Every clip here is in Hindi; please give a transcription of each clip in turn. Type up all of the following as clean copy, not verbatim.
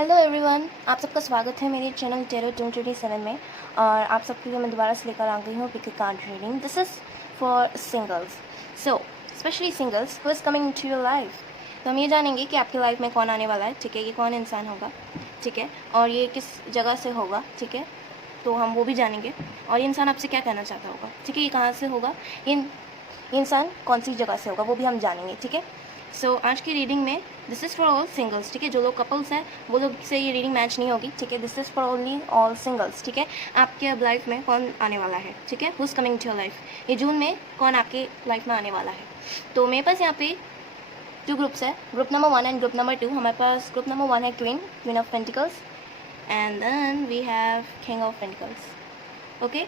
हेलो एवरीवन, आप सबका स्वागत है मेरे चैनल टेरो 227 में। और आप सबके लिए मैं दोबारा से लेकर आ गई हूँ pick card reading. This is for singles, so specially singles who is coming to your life. तो हम ये जानेंगे कि आपकी लाइफ में कौन आने वाला है, ठीक है, ये कौन इंसान होगा, ठीक है, और ये किस जगह से होगा, ठीक है, तो हम वो भी जानेंगे। और ये इंसान आपसे क्या कहना चाहता होगा, ठीक है, ये कहाँ से होगा, ये इंसान कौन सी जगह से होगा, वो भी हम जानेंगे, ठीक है। सो आज की रीडिंग में this is for all singles, ठीक है। जो लोग कपल्स हैं वो लोग से ये रीडिंग मैच नहीं होगी, ठीक है। This is for only all singles, ठीक है। आपके अब लाइफ में कौन आने वाला है, ठीक है, who is coming to your life. ये जून में कौन आपके लाइफ में आने वाला है। तो मेरे पास यहाँ पे 2 ग्रुप्स है, group number 1 and group number 2। हमारे पास ग्रुप नंबर 1 है queen of pentacles, and then we have king of pentacles. Okay,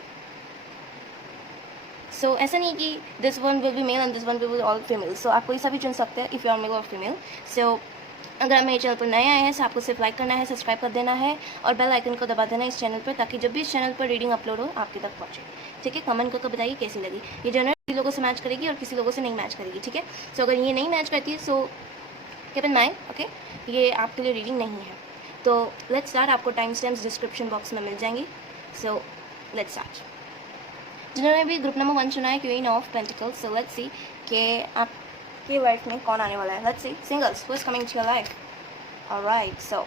so ऐसा नहीं कि this one will be male and this one will be all female. So आप कोई सा भी चुन सकते हैं इफ़ यू आर मेल और फीमेल। सो अगर आप मेरे चैनल पर नए आए हैं तो आपको सिर्फ लाइक करना है, सब्सक्राइब कर देना है और बेल आइकन को दबा देना है इस चैनल पर, ताकि जब भी इस चैनल पर रीडिंग अपलोड हो आपके तक पहुंचे, ठीक है। कमेंट करके बताइए कैसी लगी। ये जनरल किसी लोगों से मैच करेगी और किसी लोगों से नहीं मैच करेगी, ठीक है। सो अगर ये नहीं मैच करती है so keep in mind, okay, ये आपके लिए रीडिंग नहीं है। तो लेट्स स्टार्ट। आपको टाइम स्टैम्प्स डिस्क्रिप्शन बॉक्स में मिल जाएंगी। So let's start. जिन्होंने भी ग्रुप नंबर 1 चुना है queen of pentacles, so let's see कि आपके लाइफ में कौन आने वाला है। Let's see singles who is coming to your life. Alright, so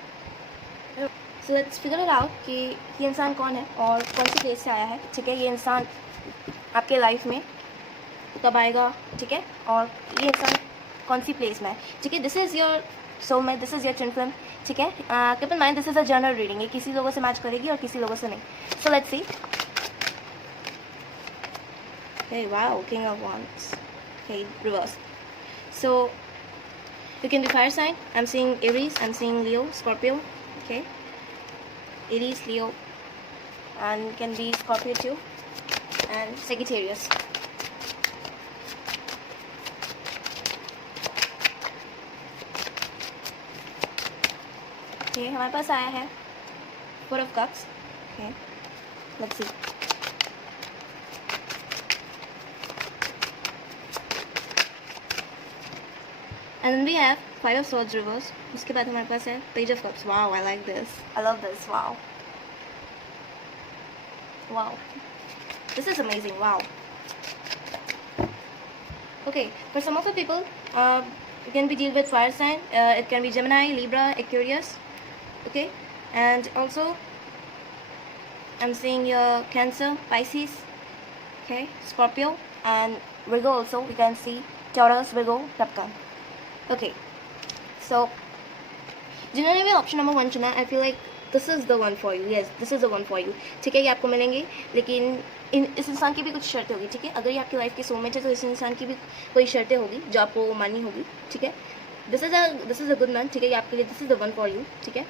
let's figure it out कि ये इंसान कौन है और कौन सी प्लेस से आया है, ठीक है। ये इंसान आपके लाइफ में कब आएगा, ठीक है, और ये इंसान कौन सी प्लेस में है, ठीक है। This is your soulmate, this is your twin flame, ठीक है। Keep in mind this is a general reading, ये किसी लोगों से मैच करेगी और किसी लोगों से नहीं। सो let's C. Hey, wow, King of Wands. Okay, reverse. So you can be fire sign. I'm seeing Aries, I'm seeing Leo, Scorpio. Okay, Aries, Leo, and can be Scorpio too, and Sagittarius. Okay, हमारे पास आया है Four of Cups. Okay, let's see. And then we have Five of Swords reverse. उसके बाद हमारे पास है Page of Cups. Wow, I like this. I love this. Wow. Wow. This is amazing. Wow. Okay, for some of the people, you can be deal with fire sign. It can be Gemini, Libra, Aquarius. Okay, and also I'm seeing your Cancer, Pisces. Okay, Scorpio and Virgo also. We can see Taurus, Virgo, Capricorn. Okay, so जिन्होंने भी ऑप्शन नंबर 1 चुना, I feel like this is the one for you. Yes, this is the one for you, ठीक है। ये आपको मिलेंगे, लेकिन इस इंसान की भी कुछ शर्तें होगी, ठीक है। अगर ये आपकी लाइफ के सोलमेट है तो इस इंसान की भी कोई शर्तें होगी जो आपको माननी होगी, ठीक है। This is a good man, ठीक है। ये आपके लिए this is the one for you, ठीक है,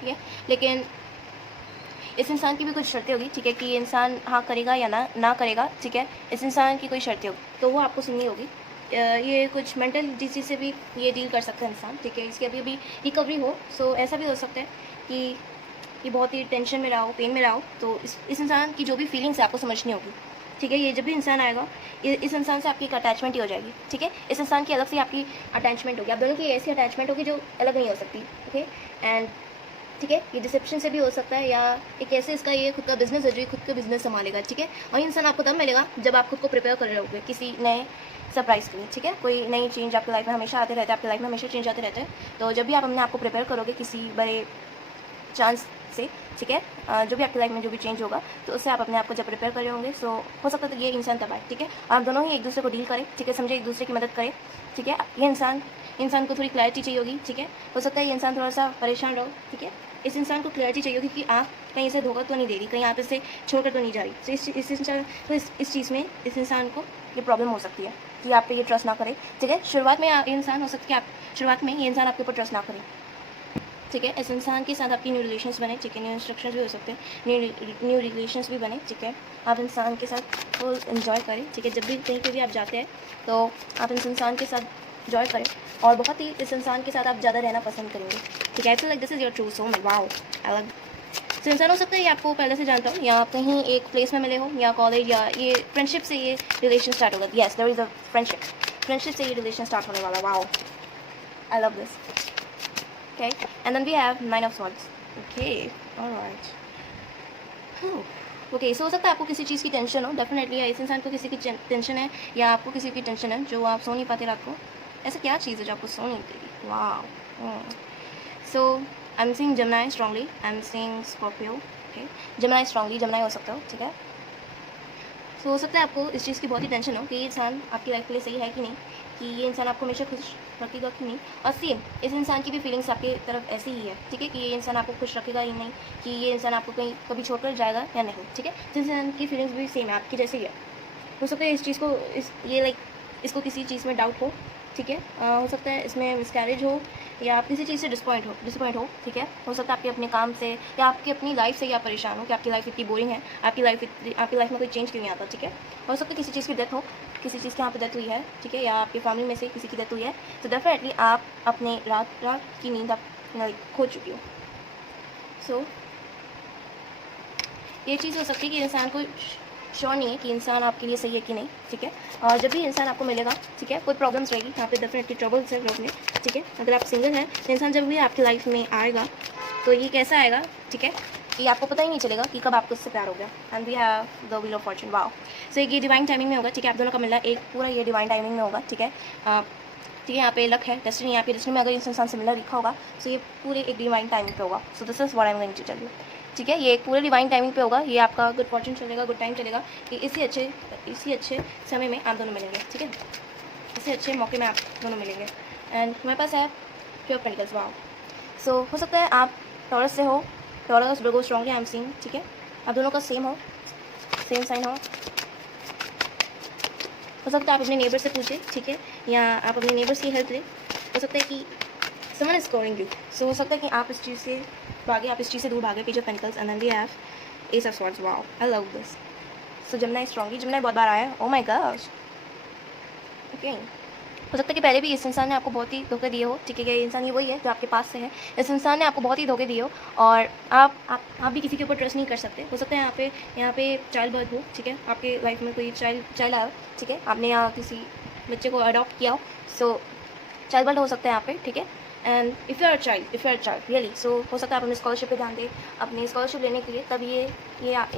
ठीक है। लेकिन इस इंसान की भी कुछ शर्तें होगी, ठीक है, कि ये इंसान हाँ करेगा या ना करेगा, ठीक है। इस इंसान की कोई शर्तें होगी तो वो आपको सुननी होगी। ये कुछ मेंटल डिजीज से भी ये डील कर सकता है इंसान, ठीक है। इसकी अभी रिकवरी हो, सो ऐसा भी हो सकता है कि ये बहुत ही टेंशन में रहा हो, पेन में रहा हो, तो इस इंसान की जो भी फीलिंग्स है आपको समझनी होगी, ठीक है। ये जब भी इंसान आएगा इस इंसान से आपकी एक अटैचमेंट ही हो जाएगी, ठीक है। इस इंसान की अलग से आपकी अटैचमेंट होगी, आप दोनों की ऐसी अटैचमेंट होगी जो अलग नहीं हो सकती, ओके। एंड ठीक है, ये डिसेप्शन से भी हो सकता है, या एक ऐसे इसका ये खुद का बिजनेस है जो ये खुद का बिजनेस संभालेगा, ठीक है। और ये इंसान आपको तब मिलेगा जब आप खुद को प्रिपेयर कर रहे होगे किसी नए सरप्राइज़ के लिए, ठीक है। कोई नई चेंज आपकी लाइफ में हमेशा आते रहते हैं, आपकी लाइफ में हमेशा चेंज आते रहते हैं। तो जब भी आप अपने आप को प्रिपेयर करोगे किसी बड़े चांस से, ठीक है, जो भी आपकी लाइफ में जो भी चेंज होगा तो उससे आप अपने आप को जब प्रिपेयर कर रहे होंगे, सो हो सकता है तो ये इंसान तब आए, ठीक है। आप दोनों ही एक दूसरे को डील करें, ठीक है, समझे, एक दूसरे की मदद करें, ठीक है। ये इंसान को थोड़ी क्लैरिटी चाहिए होगी, ठीक है। हो सकता है ये इंसान थोड़ा सा परेशान रहो, ठीक है। इस इंसान को क्लैरिटी चाहिए होगी कि आप कहीं इसे धोखा तो नहीं दे रही, कहीं आप इसे छोड़कर तो नहीं जा रही। तो इस चीज़ में इस इंसान को ये प्रॉब्लम हो सकती है कि आप पे ये ट्रस्ट ना करे, ठीक है। शुरुआत में ये इंसान हो सकता है कि आप शुरुआत में ये इंसान आपके ऊपर ट्रस्ट ना करें, ठीक है। इस इंसान के साथ आपकी न्यू रिलेशंस बने, ठीक है, न्यू इंस्ट्रक्शंस भी हो सकते हैं, न्यू रिलेशंस भी बने, ठीक है। आप इंसान के साथ फुल एंजॉय करें, ठीक है। जब भी कहीं पे भी आप जाते हैं तो आप इस इंसान के साथ एंजॉय करें और बहुत ही इस इंसान के साथ आप ज़्यादा रहना पसंद करेंगे, ठीक है। I feel like this is your true soul. Wow, अलग तो इंसान हो सकता है ये आपको पहले से जानता हो, या आप कहीं एक प्लेस में मिले हो, या कॉलेज, या ये फ्रेंडशिप से ये रिलेशन स्टार्ट होगा। Yes, there is a friendship से ये रिलेशन स्टार्ट होने वाला। Wow, I love this. Okay, and then we have Nine of Swords. Okay, all right. Okay so हो सकता है आपको किसी चीज़ की टेंशन हो, डेफिनेटली, या इस इंसान को किसी की टेंशन है, या आपको किसी की टेंशन है जो आप सो नहीं पाते रात को. ऐसा क्या चीज़ है जो आपको सो नहीं देगी? वाह. So I am seeing Gemini strongly, I am seeing Scorpio. Okay, Gemini strongly, Gemini हो सकता हो, ठीक है. सो हो सकता है आपको इस चीज़ की बहुत ही टेंशन हो कि ये इंसान आपकी लाइफ के लिए सही है कि नहीं, कि ये इंसान आपको हमेशा खुश रखेगा कि नहीं. और सेम इस इंसान की भी फीलिंग्स आपके तरफ ऐसी ही है, ठीक है, कि ये इंसान आपको खुश रखेगा ही नहीं, कि ये इंसान आपको कहीं कभी छोड़कर जाएगा या नहीं, ठीक है. इस इंसान की फीलिंग्स भी सेम है आपकी जैसी ही है. हो सकता है इस चीज़ को इसको किसी चीज़ में डाउट हो, ठीक है. हो सकता है इसमें मिसकैरेज हो, या आप किसी चीज़ से डिसपॉइंट हो, ठीक है. हो सकता है आपके अपने काम से या आपकी अपनी लाइफ से या परेशान हो कि आपकी लाइफ इतनी बोरिंग है, आपकी लाइफ में कोई चेंज क्यों नहीं आता, ठीक है. हो सकता है किसी चीज़ की डेथ हो, किसी चीज़ की यहाँ पे डेथ हुई है, ठीक है, या आपकी फैमिली में से किसी की डेथ हुई है, तो डेफिनेटली आप अपने रात की नींद आप खो चुकी हो. सो ये चीज़ हो सकती है कि इंसान को श्योर नहीं है कि इंसान आपके लिए सही है कि नहीं, ठीक है. और जब भी इंसान आपको मिलेगा, ठीक है, कोई प्रॉब्लम्स रहेगी यहाँ पे, डेफिनेटली ट्रबल्स है लाइफ में, ठीक है. अगर आप सिंगल हैं तो इंसान जब भी आपकी लाइफ में आएगा तो ये कैसा आएगा, ठीक है, कि आपको पता ही नहीं चलेगा कि कब आपको उससे प्यार हो गया. And we have the wheel of fortune. Wow. So ये डिवाइन टाइमिंग में होगा, ठीक है. आप दोनों का मिलना एक पूरा ये डिवाइन टाइमिंग में होगा, ठीक है. ठीक है, यहाँ पे लक है, डेस्टिनी, यहाँ पे डेस्टिनी में अगर इस इंसान से मिलना लिखा होगा तो ये पूरे एक डिवाइन टाइमिंग पे होगा. So this is what I am going to tell you, ठीक है. ये एक पूरे डिवाइन टाइमिंग पे होगा, ये आपका गुड फॉर्चून चलेगा, गुड टाइम चलेगा, कि इसी अच्छे समय में आप दोनों मिलेंगे, ठीक है. इसी अच्छे मौके में आप दोनों मिलेंगे. एंड हमारे पास है प्योर पेंटिकल्स. वाओ. सो हो सकता है आप टॉरस से हो, Taurus Virgo strongly I am seeing, ठीक है. आप दोनों का सेम साइन हो सकता है आप अपने नेबर से पूछें, ठीक है, या आप अपने नेबर्स की हेल्प लें. हो सकता है कि समवन इज कॉलिंग यू. सो हो सकता है कि आप इस चीज़ से दूर भागे. Page of pentacles and then we have ace of swords. Wow, I love this. So Gemini strongly, Gemini बहुत बार आया. Oh my gosh. ओके, हो सकता है कि पहले भी इस इंसान ने आपको बहुत ही धोखे दिए हो, ठीक है. ये इंसान ये वही है जो आपके पास से है. इस इंसान ने आपको बहुत ही धोखे दिए हो और आप भी किसी के ऊपर ट्रस्ट नहीं कर सकते. हो सकता है यहाँ पे चाइल्ड बर्थ हो, ठीक है, आपके लाइफ में कोई चाइल्ड आया हो, ठीक है, आपने यहाँ किसी बच्चे को अडॉप्ट किया हो. सो चाइल्ड बर्थ हो सकता है यहाँ पे, ठीक है. And if you are child really, so हो सकता है आप अपने स्कॉलरशिप पे ध्यान दें, अपनी स्कॉलरशिप लेने के लिए. तब ये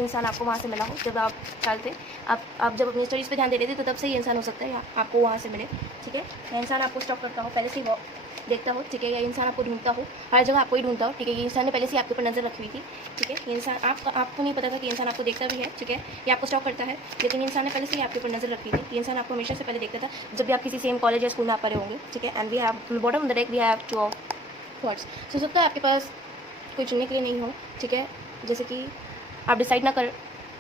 इंसान आपको वहाँ से मिला हो जब आप चाइल्ड थे. आप जब अपनी स्टडीज़ पे ध्यान दे रहे थे तो तब से ये इंसान हो सकता है आपको वहाँ से मिले, ठीक है. या इंसान आपको स्टॉक करता हो, पहले से ही देखता हो, ठीक है, या इंसान आपको ढूंढता हो, हर जगह आपको ही ढूंढता हो, ठीक है. ये इंसान ने पहले से आपके ऊपर नज़र रखी हुई थी, ठीक है. ये इंसान आपको नहीं पता था कि इंसान आपको देखता भी है, ठीक है, ये आपको स्टॉक करता है, लेकिन इंसान ने पहले से ही आपके ऊपर नज़र रखी थी. ये इंसान आपको हमेशा से पहले देखता था जब भी आप किसी सेम कॉलेज या स्कूल में आप पढ़े होंगे, ठीक है. And we have bottom of the deck we have two of thoughts. So हो सकता है आपके पास कोई चुनने के लिए नहीं हो, ठीक है, जैसे कि आप डिसाइड ना कर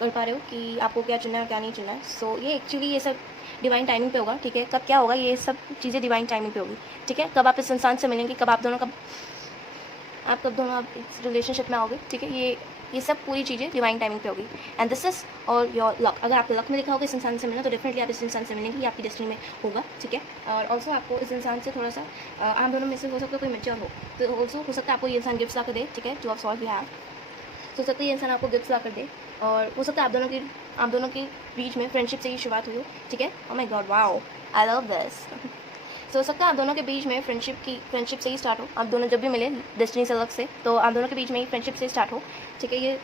पा रहे हो कि आपको क्या चुनना है और क्या नहीं चुनना है. सो ये एक्चुअली ये सब डिवाइन टाइमिंग पे होगा, ठीक है. कब क्या होगा, ये सब चीज़ें डिवाइन टाइमिंग पे होगी, ठीक है. कब आप इस इंसान से मिलेंगे, कब आप दोनों इस रिलेशनशिप में आओगे, ठीक है. ये सब पूरी चीज़ें डिवाइन टाइमिंग पे होगी. एंड दिस इज और योर लक. अगर आपके लक में लिखा होगा इस इंसान से मिलना तो डेफिनेटली आप इस इंसान से मिलेंगे, ये आपकी डेस्टिनी में होगा, ठीक है. और ऑल्सो आपको इस इंसान से थोड़ा सा आप दोनों में से हो सकता है कोई मैच्योर हो, तो ऑल्सो हो सकता है आपको ये इंसान गिफ्ट्स ला कर दे, ठीक है. Two of swords we have. हो सकता है ये इंसान आपको गिफ्ट्स ला कर दे, और हो सकता है आप दोनों के बीच में फ्रेंडशिप से ही शुरुआत हुई हो, ठीक है. Oh my God, wow, I love this. So हो सकता है आप दोनों के बीच में फ्रेंडशिप से ही स्टार्ट हो. आप दोनों जब भी मिले डेस्टिनी से अलग से, तो आप दोनों के बीच में ही फ्रेंडशिप से स्टार्ट हो, ठीक है. ये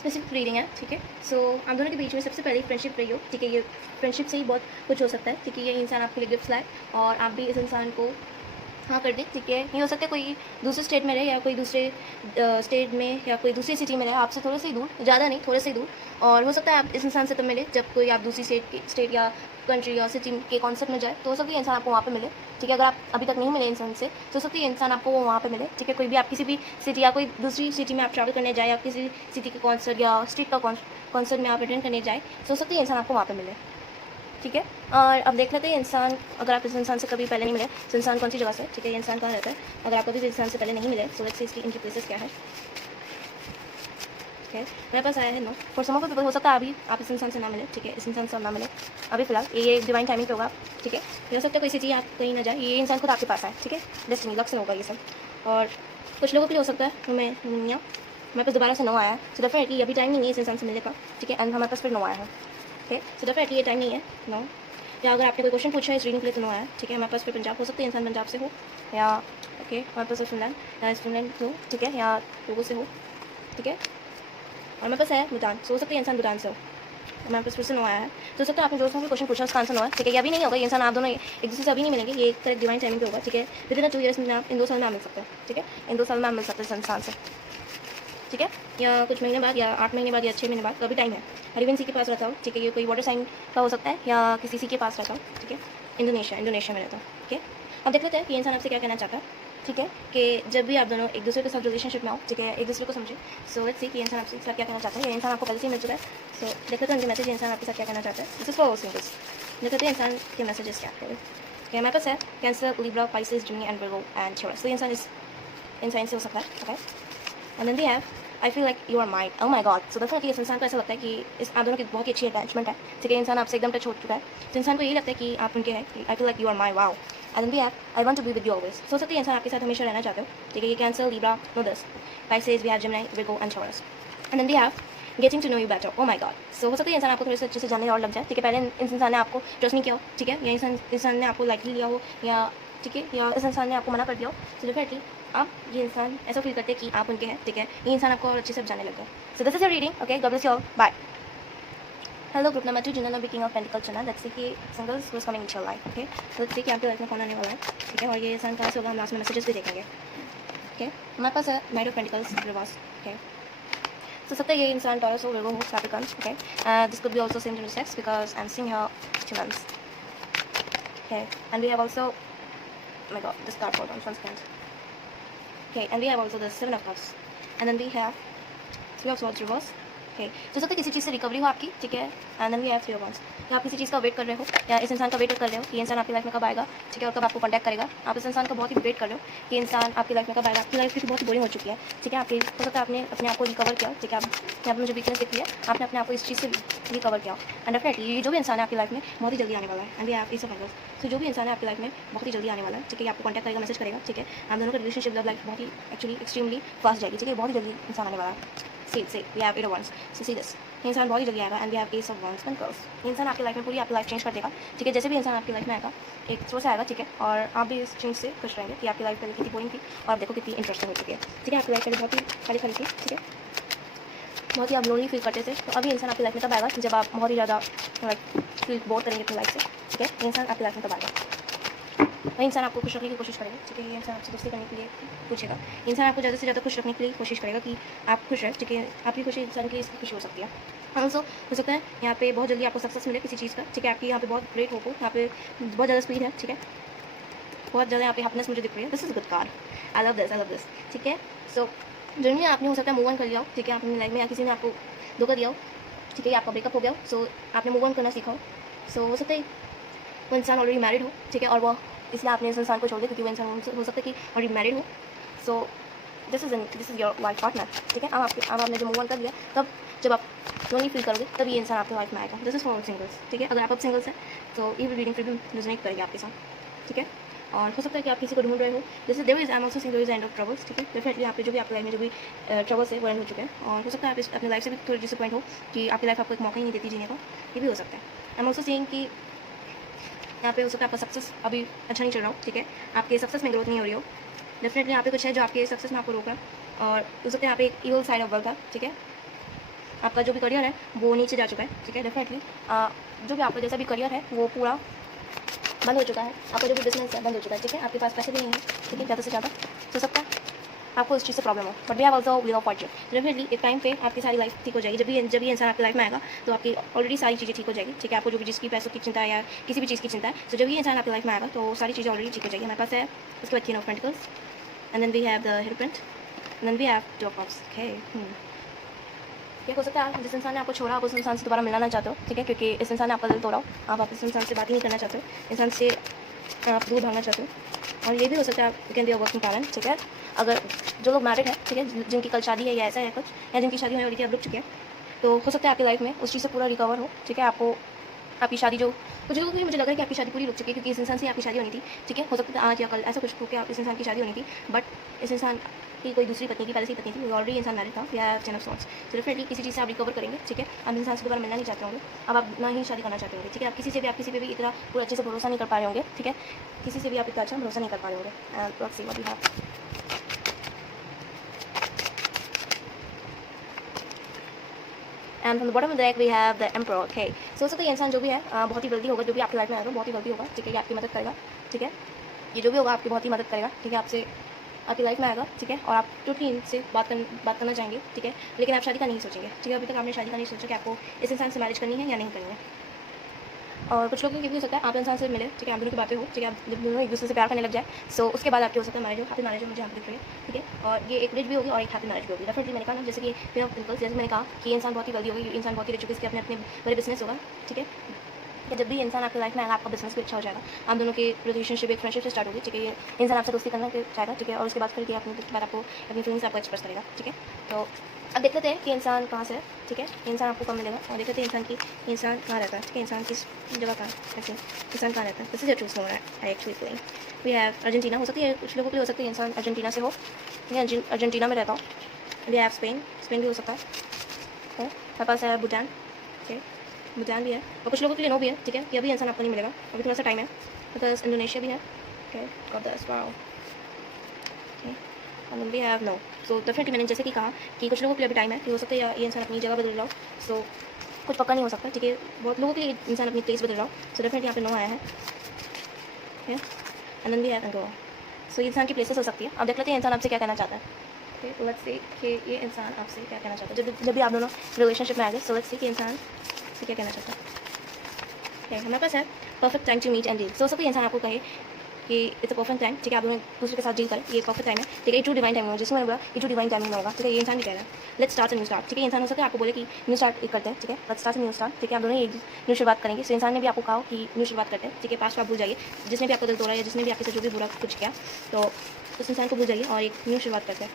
स्पेसिफिक रीडिंग है, ठीक है. सो आप दोनों के बीच में सबसे पहले फ्रेंडशिप रही हो, ठीक है. ये फ्रेंडशिप से ही बहुत कुछ हो सकता है, ठीक है. ये इंसान आपके लिए गिफ्ट्स लाए और आप भी इस इंसान को हाँ कर दे, ठीक है. ये हो सकता है कोई दूसरे स्टेट में रहे, या कोई दूसरे स्टेट में, या कोई दूसरी सिटी में रहे, आपसे थोड़े से ही दूर, ज़्यादा नहीं, थोड़े से ही दूर. और हो सकता है आप इस इंसान से तब मिले जब कोई आप दूसरी स्टेट या कंट्री या सिटी के कॉन्सेप्ट में जाए, तो हो सकता है इंसान आपको वहाँ पे मिले, ठीक है. अगर आप अभी तक नहीं मिले इंसान से, तो हो सकता है इंसान आपको वहाँ पे मिले, ठीक है. कोई भी आप किसी भी सिटी या कोई दूसरी सिटी में आप ट्रैवल करने जाए, या किसी सिटी के कॉन्सर्ट या स्टेट का कॉन्सर्ट में आप अटेंड करने जाए, तो हो सकता है इंसान आपको वहाँ पे मिले, ठीक है. और अब देख लेते हैं इंसान, अगर आप इस इंसान से कभी पहले नहीं मिले तो इंसान कौन सी जगह से, ठीक है. ये इंसान कहाँ रहता है. अगर आप कभी भी इंसान से पहले नहीं मिले तो लेट्स सी इसकी इनकी प्लेसेस क्या है, ठीक है. मेरे पास आया है no. For some of people हो सकता है अभी आप इस इंसान से ना मिले, ठीक है. इस इंसान से ना मिले अभी फिलहाल, ये डिवाइन टाइमिंग पे होगा, ठीक है. ये हो सकता है कोई सिटी आप कहीं ना जाए, ये इंसान खुद आपके पास आए, ठीक है. डेस्टिनी लक से होगा ये सब. और कुछ लोगों के लिए हो सकता है मेरे पास दोबारा से नो आया है. सो डेफिनेटली अभी टाइम नहीं है इस इंसान से मिलने का, ठीक है. एंड हमारे पास फिर नो आया है, ठीक है. सो डेफिनेटली ये टाइम नहीं है नो. या अगर आपने कोई क्वेश्चन पूछा है इस रीडिंग के लिए तो नो आया, ठीक है। हमारे पास फिर पंजाब हो सकते हैं, इंसान पंजाब से हो, या ओके हमारे पास फिनलैंड या फिनलैंड हो, ठीक है, या टोगो से हो, ठीक है। और हमारे पास है भूटान, सो हो सकता है इंसान भूटान से हो। हमारे पास फिर से नो आया है, तो हो सकता है आपने जो क्वेश्चन पूछा उसका आंसर नो है, ठीक है। ये अभी नहीं होगा, ये इंसान आप दोनों एक दूसरे से अभी नहीं मिलेंगे, ये एक तरह डिवाइन टाइमिंग पे होगा, ठीक है। विद इन 2 ईयर्स में आप इन 2 साल में आप मिल सकते हैं, ठीक है। इन 2 साल में आप मिल सकते हैं इस इंसान से, ठीक है, या कुछ महीने बाद, या 8 महीने बाद, या 6 महीने बाद, कभी टाइम है। हरिवन सी के पास रहता हो, ठीक है, ये कोई वाटर साइन का हो सकता है, या किसी सी के पास रहता हो, ठीक है। इंडोनेशिया में रहता हो, ठीक है। अब देख लेते हैं कि इंसान आपसे क्या कहना चाहता है, ठीक है, कि जब भी आप दोनों एक दूसरे के साथ रिलेशनशिप में हो, ठीक है, एक दूसरे को समझे। सो लेट्स सी कि इंसान आपसे क्या कहना चाहता है, या इंसान आपको पहले से ही मिल चुका है। सो देख लेते हैं उनके मैसेज, इंसान आपके साथ क्या कहना चाहता है। This is for singles. देख लेते हैं इंसान के मैसेजेस क्या है। क्या हमारे पास है Cancer, Libra, Pisces, Gemini and Virgo and Taurus. तो इंसान से हो सकता है, okay. And then we have I feel like you are mind, oh my God. So definitely इस इंसान को ऐसा लगता है कि इस आप दोनों की बहुत ही अच्छी अटैचमेंट है, ठीक है। इंसान आपसे एकदम टच हो चुका है, तो इंसान को यही लगता है कि आप उनके हैं। I feel like you are my, wow. And then we have I want to be with you always. So सकती है इंसान आपके साथ हमेशा रहना चाहते हो, ठीक है। ये Cancer, Libra, no this, Pisces, we have Gemini, Virgo and Taurus. And then we have getting to know you better, oh my God. So हो सकता है इंसान आपको थोड़े से अच्छे से जानने और लग जाए, ठीक है। पहले इस इंसान ने आपको ट्रस्ट नहीं किया हो, ठीक है, या इंसान ने आपको लाइटली लिया हो, या ठीक है, या इस इंसान ने आपको मना कर दिया हो। सो डेफिनेटली आप ये इंसान ऐसा फील करते हैं कि आप उनके हैं, ठीक है। ये इंसान आपको और अच्छे से जाने लग गया। So this is your reading, okay. God bless you all, bye. Hello group number 2 जिन्होंने भी किंग ऑफ पेंटिकल चुना, लेट्स सी कि singles was coming in your life, okay. तो लेट्स सी कि आपकी लाइफ में कौन आने वाला है, ठीक है। और ये इंसान कहाँ से होगा, हम लास्ट में मैसेजेस भी देखेंगे, ओके। हमारे पास है night of pentacles, reverse, okay. So सकता है ये इंसान टॉरस हो, वर्गो हो, Capricorn, okay. This could be also same gender sex because I'm seeing here humans, okay. And we have also, oh my god, this card, hold on 1 second, okay. And we have also the 7 of cups, and then we have 3 of swords reverse, okay. तो सकता है किसी चीज़ से रिकवरी हो आपकी, ठीक है। And then we have 3 of wands, या आप किसी चीज़ का वेट कर रहे हो, या इस इंसान का वेट कर रहे हो कि इंसान आपकी लाइफ में कब आएगा, ठीक है, और कब आपको कॉन्टैक्ट करेगा। आप इस इंसान का बहुत ही वेट कर रहे हो कि इंसान आपकी लाइफ में कब आएगा। आपकी लाइफ क्योंकि बहुत ही बोरिंग हो चुकी है, ठीक है। आपकी हो सकता है आपने अपने आप को रिकवर किया, ठीक है। आप यहाँ पर मुझे वीकनेस दिखी है, आपने अपने आप को इस चीज़ से रिकवर किया। एंड डेफिनेटली ये जो भी इंसान है आपकी लाइफ में बहुत ही जल्दी आने वाला है। And we have ace of pentacles. तो जो भी इंसान है आपकी लाइफ में बहुत ही जल्दी आने वाला है, ठीक है। आपको कॉन्टैक्ट करेगा, मैसेज करेगा, ठीक है। आप दोनों का रिलेशनशिप लव लाइफ बहुत ही एक्चुअली एक्सट्रीमली फास्ट जाएगी, ठीक है। बहुत ही जल्दी इंसान आने वाला है। See we have 8 of wands, so see this, इंसान बहुत ही जल्दी आएगा। And we have ace of wands pentacles. इंसान आपकी लाइफ में पूरी आपकी लाइफ चेंज कर देगा, ठीक है। जैसे भी इंसान आपकी लाइफ में आएगा एक थ्रो से आएगा, ठीक है। और आप भी इस चेंज से खुश रहेंगे कि आपकी लाइफ पहले कितनी बोरिंग थी और आप देखो कितनी इंटरेस्टिंग हो चुकी है, ठीक है। आपकी लाइफ पहले बहुत ही खाली खाली थी, ठीक है। बहुत ही आप लोनली फील करते थे, तो अभी इंसान आपकी लाइफ में तब आएगा जब आप बहुत ही ज़्यादा लाइक फील बोर करेंगे अपनी लाइफ से, ठीक है। ये इंसान आपकी लाइफ में तब आएगा। वही इंसान आपको खुश रखने की कोशिश करेगा, ठीक है। ये इंसान आपसे दोस्ती करने के लिए पूछेगा। इंसान आपको ज़्यादा से ज़्यादा खुश रखने के लिए कोशिश करेगा कि आप खुश रहें, ठीक है। आपकी खुशी इंसान की इसकी खुशी हो सकती है। ऑल्सो हो सकता है यहाँ पे बहुत जल्दी आपको सक्सेस मिले किसी चीज़ का, ठीक है। आपकी यहाँ पे बहुत ग्रेट होप हो, यहाँ पे बहुत ज़्यादा स्पीड है, ठीक है। बहुत ज़्यादा यहाँ पे हैप्पीनेस मुझे दिख रही है। This is good card, I love this, ठीक है। सो जनरली आपने हो सकता है मूव ऑन कर लिया हो, ठीक है। आपने लाइफ में या किसी ने आपको धोखा दिया हो, ठीक है। आपका ब्रेकअप हो गया हो, सो आपने मूव ऑन करना सीखा हो। सो हो सकता है वो इंसान ऑलरेडी मैरिड हो, ठीक है। और वो इसलिए आपने इस इंसान को छोड़ दिया क्योंकि वो इंसान हो सकता है कि ऑलरेडी मैरिड हो। सो this is your life partner, ठीक है। अब आपने जो मूव ऑन कर लिया, तब जब आप लोनली फील करोगे तब ये इंसान आपकी लाइफ में आएगा। दिस इज फॉर सिंगल्स, ठीक है। अगर आप अब सिंगल्स हैं तो ये रीडिंग फिर भी रिजोनेट करेगी आपके साथ, ठीक है। और हो सकता है कि आप किसी को ढूंढ रहे हो, जैसे there is I am also seeing there is end of troubles, ठीक है। डेफिनेटली आपके जो भी आपकी लाइफ में जो भी ट्रबल्स है वो एंड हो चुके हैं। और हो सकता है आप अपनी लाइफ से भी थोड़ी डिसअपॉइंट हो कि आपकी लाइफ आपको एक मौका ही नहीं देती जीने का, ये भी हो सकता है। आई एम आल्सो सीइंग कि यहाँ पे हो सकता है आपका सक्सेस अभी अच्छा नहीं चल रहा हो, ठीक है। आपके सक्सेस में ग्रोथ नहीं हो रही हो। डेफिनेटली यहाँ पे कुछ है जो आपके सक्सेस में आपको रोक रहा है। और हो सकता है यहाँ पे एक इवल साइड ऑफ वर्ल्ड था, ठीक है। आपका जो भी करियर है वो नीचे जा चुका है, ठीक है। डेफिनेटली जो भी आपका जैसा भी करियर है वो पूरा बंद हो चुका है। आपका जो भी बिजनेस है बंद हो चुका है, ठीक है। आपके पास पैसे भी नहीं है, ठीक है, ज़्यादा से ज़्यादा। हो सकता है आपको इस चीज़ से प्रॉब्लम हो, but we have also wheel of fortune. Definitely एक टाइम पे आपकी सारी लाइफ ठीक हो जाएगी। जब ये इंसान आपकी लाइफ में आएगा तो आपकी ऑलरेडी सारी चीज़ें ठीक हो जाएगी, ठीक है। आपको जो भी जिसकी पैसों की चिंता है या किसी भी चीज़ की चिंता है, तो जब ये इंसान आपकी लाइफ में आएगा तो सारी चीज़ें ऑलरेडी ठीक हो जाएगी। हमारे पास है उसके बाद queen of pentacles, and then we have the hierophant, and then we have two of cups, okay. ये हो सकता है जिस इंसान ने आपको छोड़ा आप उस इंसान से दोबारा मिलना चाहते हो, ठीक है। क्योंकि इस इंसान ने आपका दिल तोड़ा हो, आप इस इंसान से बात ही नहीं करना चाहते हो, इंसान से आप दूर भागना चाहते हो। और ये भी हो सकता है आप can be a working parent, ठीक है। अगर जो लोग मैरिड हैं, ठीक है, जिनकी कल शादी है या ऐसा है कुछ, या जिनकी शादी होने वाली थी अब रुक चुके हैं, तो हो सकता है आपकी लाइफ में उस चीज़ से पूरा रिकवर हो, ठीक है। आपको आपकी शादी जो कुछ लोगों को मुझे लग रहा है कि आपकी शादी पूरी रुक चुकी है क्योंकि इस इंसान से आपकी शादी होनी थी, ठीक है। हो सकता है आज या कल ऐसा कुछ हो कि इस इंसान की शादी होनी थी, बट इस इंसान कि कोई दूसरी पत्नी की पहले से ही पत्नी थी, ऑलरेडी इंसान मैरिड था, या 10 ऑफ सॉर्ट्स। तो डेफिनेटली किसी चीज़ से आप रिकवर करेंगे, ठीक है। आप इंसान से दोबारा मिलना नहीं चाहते होंगे, अब आप ना ही शादी करना चाहते होंगे, ठीक है। आप किसी पे भी इतना पूरा अच्छे से भरोसा नहीं कर पा रहे होंगे, ठीक है। किसी से भी आप इतना अच्छा भरोसा नहीं कर पा रहे होंगे। And let's see what we have. And from the bottom of the deck we have the emperor. Okay, so हो सकता है इंसान जो भी है बहुत ही जल्दी होगा, जो भी आपकी लाइफ में आएगा बहुत ही जल्दी होगा, ठीक है। ये आपकी मदद करेगा, ठीक है। ये जो भी होगा आपकी बहुत ही मदद करेगा, ठीक है। आपसे आपकी लाइफ में आएगा, ठीक है। और आप टोटली इनसे बात करना चाहेंगे, ठीक है। लेकिन आप शादी का नहीं सोचेंगे, ठीक है। अभी तक आपने शादी का नहीं सोचा कि आपको इस इंसान से मैरिज करनी है या नहीं करनी है। और कुछ लोगों की भी हो सकता है आप इंसान से मिले, ठीक है, आप दोनों की बातें हो, ठीक है। आप जब दोनों एक दूसरे से प्यार करने लग जाए, सो उसके बाद आपकी हो सकता है मैरिज हो। हैप्पी मैरिज हो मुझे यहाँ पे दिख रही है, ठीक है। और ये एक रिच भी होगी और एक हैप्पी मैरिज भी होगी। डेफिनेटली मैंने कहा ना, जैसे कि जैसे मैंने कहा कि इंसान बहुत ही जल्दी होगी, इंसान बहुत ही रिच होगी, इसके अपने अपने बड़े बिजनेस होगा, ठीक है। या जब भी इंसान आपकी लाइफ में आएगा, आपका बिजनेस भी अच्छा हो जाएगा, आप दोनों की रिलेशनशिप एक फ्रेंडशिप से स्टार्ट होगी, ठीक है। ये इंसान आपसे दोस्ती करना चाहेगा, ठीक है। और उसके बाद फिर आपको अपनी फीलिंग्स आपको एक्सप्रेस करेगा, ठीक है। तो अब देख लेते हैं कि इंसान कहाँ से है, ठीक है। इंसान आपको कब मिलेगा, और देख लेते हैं इंसान कहाँ रहता है, ठीक है। इंसान किस जगह कहाँ है, ऐसे इंसान कहाँ रहता है। This is true story I actually feeling. We have Argentina, हो सकती है कुछ लोगों के लिए हो सकता है इंसान अर्जेंटीना से हो, ठीक है। अर्जेंटीना में रहता हूँ। वी हैव स्पेन भी हो सकता है। हमारे पास है भूटान, ठीक है। भूटान भी है, और कुछ लोगों के लिए नो भी है, ठीक है। कि अभी इंसान आपको नहीं मिलेगा, अभी थोड़ा सा टाइम है। बिकॉज इंडोनेशिया भी है, okay. Got that's wow, okay. And we have no. So definitely मैंने जैसे कि कहा कि कुछ लोगों के लिए अभी टाइम है, कि हो सकता है ये इंसान अपनी जगह बदल रहा हो। सो कुछ पक्का नहीं हो सकता, ठीक है। बहुत लोगों के लिए इंसान अपनी प्लेस बदल रहा हो। सो डेफिनेटली यहाँ पे नो आया है, and then we have Goa. So इंसान की प्लेसेस हो सकती है। अब देख लेते हैं इंसान आपसे क्या कहना चाहता है, ओके। लेट्स सी कि ये इंसान आपसे क्या कहना चाहता है जब भी आप दोनों रिलेशनशिप में आ गए। सो लेट्स सी कि इंसान से क्या कहना चाहता है। हमारे पास है perfect time to meet and deal. So हो सकता है इंसान आपको कहे कि इट्स अ परफेक्ट टाइम, ठीक है। आप दोनों दूसरे के साथ डील करें, ये परफेक्ट टाइम है, ठीक है। ये ट्रू डिवाइन टाइम होगा, जिसमें होगा ये ट्रू डिवाइन टाइमिंग में होगा, ठीक है। ये इंसान भी कह रहा है लेट्स स्टार्ट न्यू स्टार्ट, ठीक है। इंसान हो सकता है आपको बोले कि न्यू स्टार्ट करते हैं, ठीक है। लेट्स स्टार्ट न्यू स्टार्ट, ठीक है। आप दोनों एक न्यू शुरुआत करेंगे। सो इंसान ने भी आपको कहा कि न्यू शुरुआत करते हैं, ठीक है। पास्ट को आप भूल जाइए, जिसने भी आपको दिल तोड़ा या जिसने भी आपके साथ जो भी बुरा कुछ किया, तो उस इंसान को भूल जाइए और एक न्यू शुरुआत करते हैं।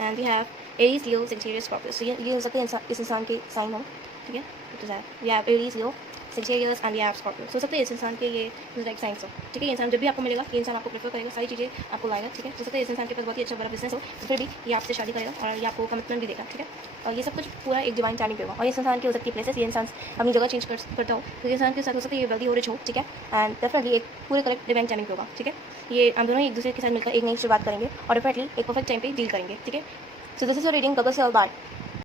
And we have Aries, Leo, Sagittarius, Scorpio. So ये हो सकता है इस इंसान के साइन हो, ठीक है। तो we have Aries, Leo, Sagittarius and we have Scorpio. So सकता है इस इंसान के ये लाइक साइंस हो, ठीक है। ये इंसान जब भी आपको मिलेगा, ये इंसान आपको प्रेफर करेगा, सारी चीज़ें आपको लाएगा, ठीक है। हो सकता है इस इंसान के पास बहुत ही अच्छा बड़ा बिजनेस हो, तो फिर भी ये आपसे शादी करेगा और ये आपको कमिटमेंट भी देगा, ठीक है। और ये सब कुछ पूरा एक डिवाइन टाइमिंग पे होगा। और इस इंसान की हो सकती है प्लेसेस, ये इंसान अपनी जगह चेंज करता हो, तो ये इंसान के साथ हो सकता है ये वेल्दी हो, रिच हो, ठीक है। एंड डेफिनेटली एक पूरे करेक्ट डिवाइन टाइमिंग पे होगा, ठीक है। ये हम दोनों एक दूसरे के साथ मिलकर एक नई शुरुआत करेंगे और डेफिनेटली एक परफेक्ट टाइम पे डील करेंगे, ठीक है। सो this is your reading, Gaggal से ऑल बाय।